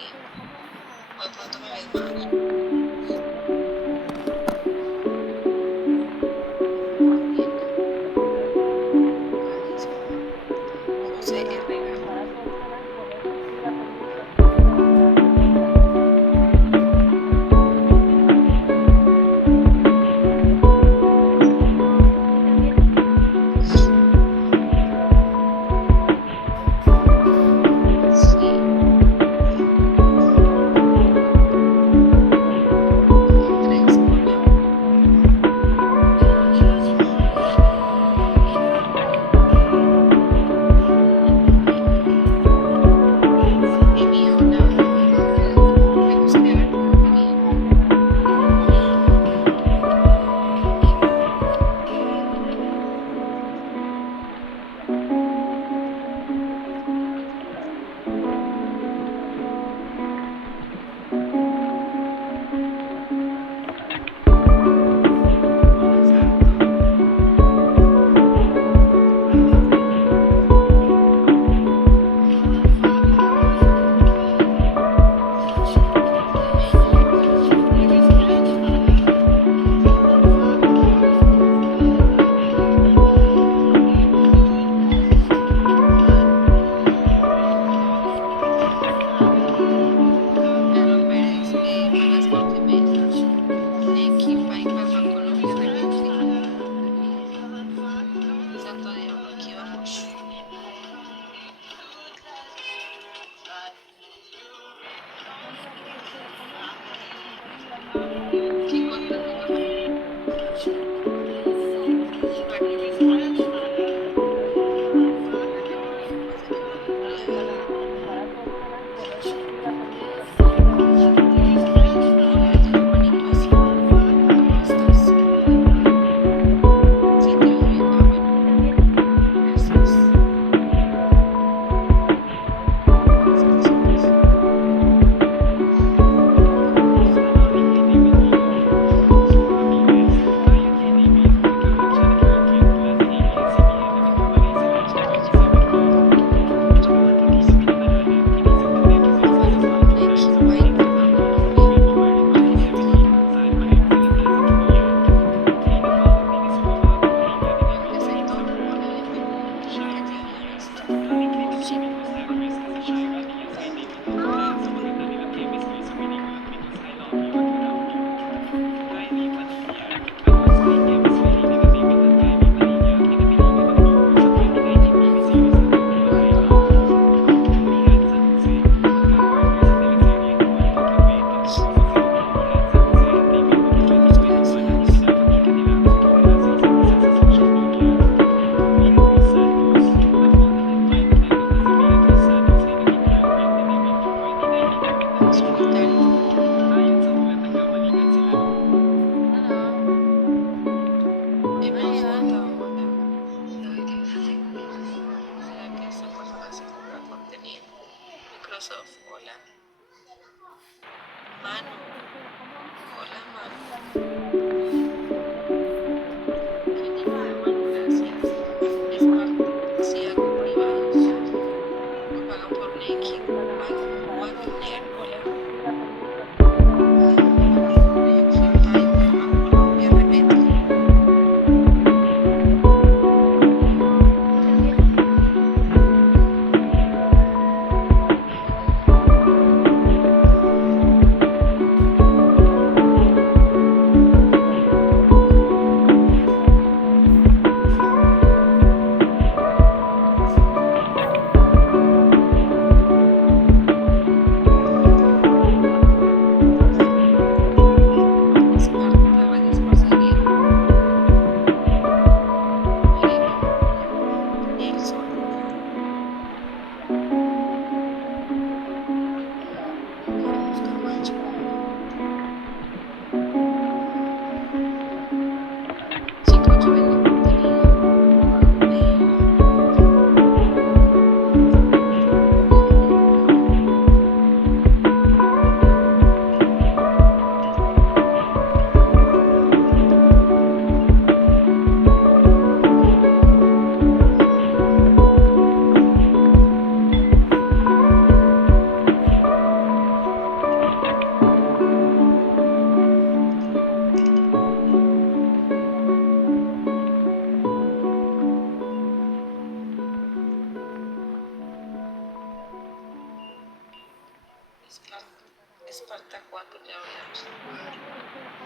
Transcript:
bien. O de pronto me ves mal. No sé, es real. Sí, Andrés, hola. Amy, hola. Me gustaría verte con Miguel. Exacto. Bello. Carol Pérez, a las 4:30. Neki, Paikas, Bancolombia, Remetri. Santo Diablo, aquí vamos. ¿Quién contra? Bueno, pasa que por el día. Hola, Jenny Juanitas. ¿Cómo estás? Sí, te veo bien. Ah, bueno, gracias. Felicitaciones. Fueron por Neki, Paikas, Bancolombia, Remetri. ¿De sector? Hola, bienvenida. Creí que te había visto. Sí. Gracias. Es un comentario. Hola. Emma J. Hola. ¿Será que esta persona se compra contenido? Microsoft. Hola. Manu. Hola, Manu. Qué linda, Manu, gracias. Smart. Sí, hago privados. Me pagan por Neki. Wagner. Hola. Neki, Paikas, Bancolombia, Remetri. Esparta 4, ya veremos.